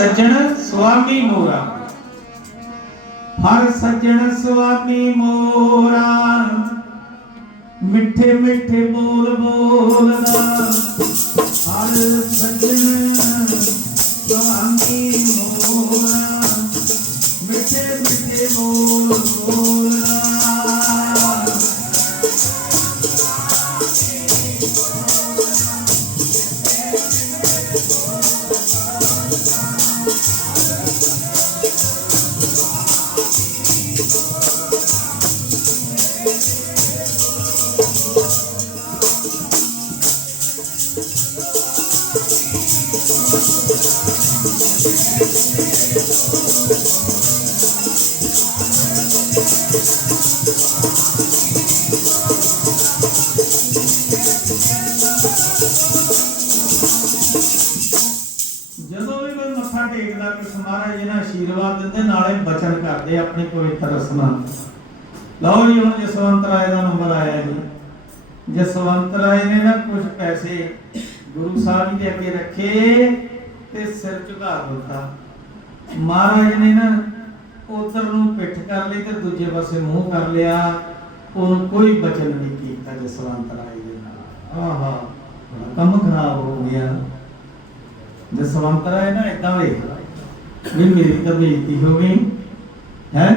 ਸੱਜਣ ਸੁਆਮੀ ਮੋਰਾ। ਹਰ ਸੱਜਣ ਸੁਆਮੀ ਮੋਰਾ। ਮਿੱਠੇ ਮਿੱਠੇ ਬੋਲ ਬੋਲਦਾ। ਹਰ ਸੱਜਣ ਸੁਆਮੀ ਮੋਰਾ। ਮਿੱਠੇ ਮਿੱਠੇ ਬੋਲ ਬੋਲਦਾ। ਟੇਕਦਾ ਕਿ ਮਹਾਰਾਜ ਜੀ ਆਸ਼ੀਰਵਾਦ ਦਿੰਦੇ ਨਾਲੇ ਬਚਨ ਕਰਦੇ ਆਪਣੇ ਪਵਿੱਤਰ ਰਸਨਾ ਲਓ ਜੀ, ਹੁਣ ਜਸਵੰਤ ਰਾਏ ਦਾ ਨੰਬਰ ਆਇਆ ਜੀ। ਜਸਵੰਤ ਰਾਏ ਨੇ ਨਾ ਕੁਝ ਪੈਸੇ ਗੁਰੂ ਸਾਹਿਬ ਜੀ ਦੇ ਅੱਗੇ ਰੱਖੇ ਤੇ ਸਿਰ ਝੁਕਾ ਦਿੱਤਾ। ਮਹਾਰਾਜ ਨੇ ਨਾ ਉਧਰ ਨੂੰ ਪਿੱਠ ਕਰ ਲਈ ਤੇ ਦੂਜੇ ਪਾਸੇ ਮੂੰਹ ਕਰ ਲਿਆ। ਉਹ ਕੋਈ ਬਚਨ ਨਹੀਂ ਕੀਤਾ ਜਸਵੰਤ ਰਾਏ ਦੇ ਨਾਲ। ਆਹਾ ਕੰਮ ਖਰਾਬ ਹੋ ਗਿਆ। ਜਸਵੰਤ ਰਾਏ ਨਾ ਇਦਾਂ ਵੇਖ ਵੀ ਮੇਰੀ ਤਾਂ ਬੇਇੱਜ਼ਤੀ ਹੋ ਗਈ, ਹੈ?